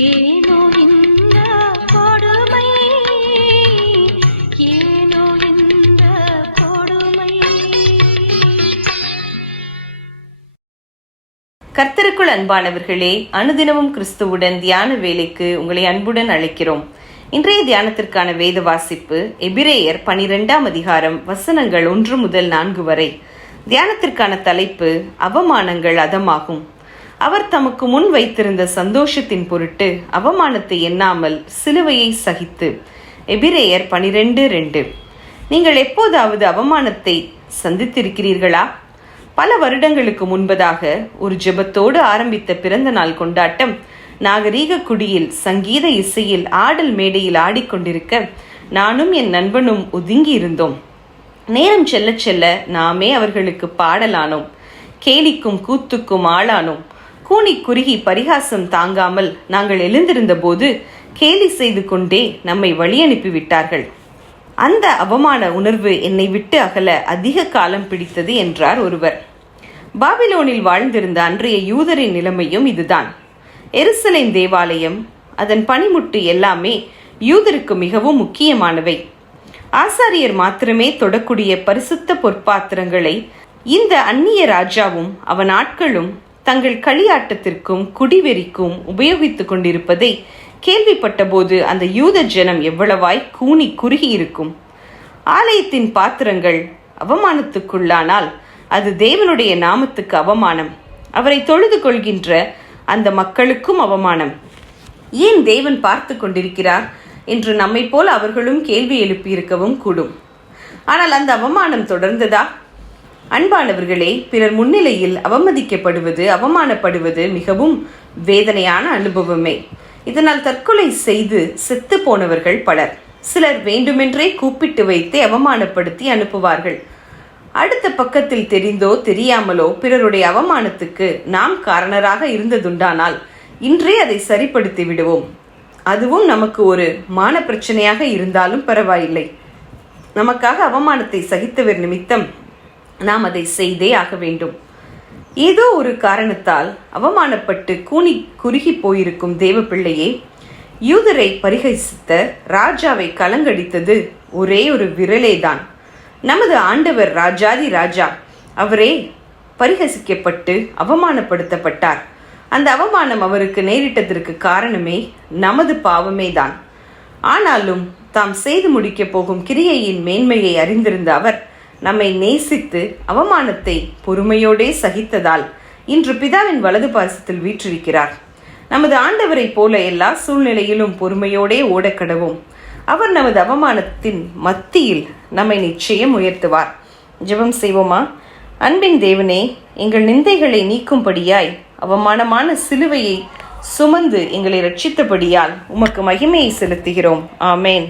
ஏனோ இந்த கொடுமை, ஏனோ இந்த கொடுமை. கர்த்தருக்குள் அன்பானவர்களே, அனுதினமும் கிறிஸ்துவுடன் தியான வேலைக்கு உங்களை அன்புடன் அழைக்கிறோம். இன்றைய தியானத்திற்கான வேத வாசிப்பு எபிரேயர் 12ஆம் அதிகாரம் வசனங்கள் 1 முதல் 4 வரை. தியானத்திற்கான தலைப்பு அவமானங்கள் அதமாகும். அவர் தமக்கு முன் வைத்திருந்த சந்தோஷத்தின் பொருட்டு அவமானத்தை எண்ணாமல் சிலுவையை சகித்து. எபிரேயர் 12:2. நீங்கள் எப்போதாவது அவமானத்தை சந்தித்திருக்கிறீர்களா? பல வருடங்களுக்கு முன்பதாக ஒரு ஜெபத்தோடு ஆரம்பித்த பிறந்த நாள் கொண்டாட்டம் நாகரீக குடியில் சங்கீத இசையில் ஆடல் மேடையில் ஆடிக்கொண்டிருக்க நானும் என் நண்பனும் ஒதுங்கி இருந்தோம். நேரம் செல்ல செல்ல நாமே அவர்களுக்கு பாடலானோம். கேலிக்கும் கூத்துக்கும் ஆளானோம். கூனி குறுகி பரிகாசம் தாங்காமல் நாங்கள் எழுந்திருந்த போது கேலி செய்து கொண்டே நம்மை வழி அனுப்பிவிட்டார்கள். அந்த அவமான உணர்வு என்னை விட்டு அகல அதிக காலம் பிடித்தது என்றார் ஒருவர். பாபிலோனில் வாழ்ந்திருந்த அன்றைய யூதரின் நிலைமையும் இதுதான். எருசலேம் தேவாலயம், அதன் பணிமுட்டு எல்லாமே யூதருக்கு மிகவும் முக்கியமானவை. ஆசாரியர் மாத்திரமே தொடக்கூடிய பரிசுத்த பொற்பாத்திரங்களை இந்த அந்நிய ராஜாவும் அவன் ஆட்களும் தங்கள் களியாட்டத்திற்கும் குடிவெறிக்கும் உபயோகித்துக் கொண்டிருப்பதை கேள்விப்பட்ட போது அந்த யூத ஜனம் எவ்வளவாய் கூனி குறுகி இருக்கும். ஆலயத்தின் பாத்திரங்கள் அவமானத்துக்குள்ளானால் அது தேவனுடைய நாமத்துக்கு அவமானம். அவரை தொழுது கொள்கின்ற அந்த மக்களுக்கும் அவமானம். ஏன் தேவன் பார்த்து கொண்டிருக்கிறார் என்று நம்மை போல அவர்களும் கேள்வி எழுப்பியிருக்கவும் கூடும். ஆனால் அந்த அவமானம் தொடர்ந்ததா? அன்பானவர்களே, பிறர் முன்னிலையில் அவமதிக்கப்படுவது, அவமானப்படுவது மிகவும் வேதனையான அனுபவமே. இதனால் தற்கொலை செய்து செத்து போனவர்கள் பலர். சிலர் வேண்டுமென்றே கூப்பிட்டு வைத்து அவமானப்படுத்தி அனுப்புவார்கள். அடுத்த பக்கத்தில் தெரிந்தோ தெரியாமலோ பிறருடைய அவமானத்துக்கு நாம் காரணராக இருந்ததுண்டானால் இன்றே அதை சரிப்படுத்தி விடுவோம். அதுவும் நமக்கு ஒரு மான பிரச்சனையாக இருந்தாலும் பரவாயில்லை. நமக்காக அவமானத்தை சகித்தவர் நிமித்தம் நாம் அதை செய்தே ஆக வேண்டும். ஏதோ ஒரு காரணத்தால் அவமானப்பட்டு கூனி குறுகி போயிருக்கும் தேவ பிள்ளையே, யூதரை பரிகசித்த ராஜாவை கலங்கடித்தது ஒரே ஒரு விரலேதான். நமது ஆண்டவர் ராஜாதி ராஜா. அவரே பரிகசிக்கப்பட்டு அவமானப்படுத்தப்பட்டார். அந்த அவமானம் அவருக்கு நேரிட்டதற்கு காரணமே நமது பாவமே தான். ஆனாலும் தாம் செய்து முடிக்கப் போகும் கிரியையின் மேன்மையை அறிந்திருந்த அவர் நம்மை நேசித்து அவமானத்தை பொறுமையோடே சகித்ததால் இன்று பிதாவின் வலது பாசத்தில் வீற்றிருக்கிறார். நமது ஆண்டவரை போல எல்லா சூழ்நிலையிலும் பொறுமையோடே ஓடக்கடவும். அவர் நமது அவமானத்தின் மத்தியில் நம்மை நிச்சயம் உயர்த்துவார். ஜெபம் செய்வோமா? அன்பின் தேவனே, எங்கள் நிந்தைகளை நீக்கும்படியாய் அவமானமான சிலுவையை சுமந்து எங்களை ரட்சித்தபடியால் உமக்கு மகிமையை செலுத்துகிறோம். ஆமேன்.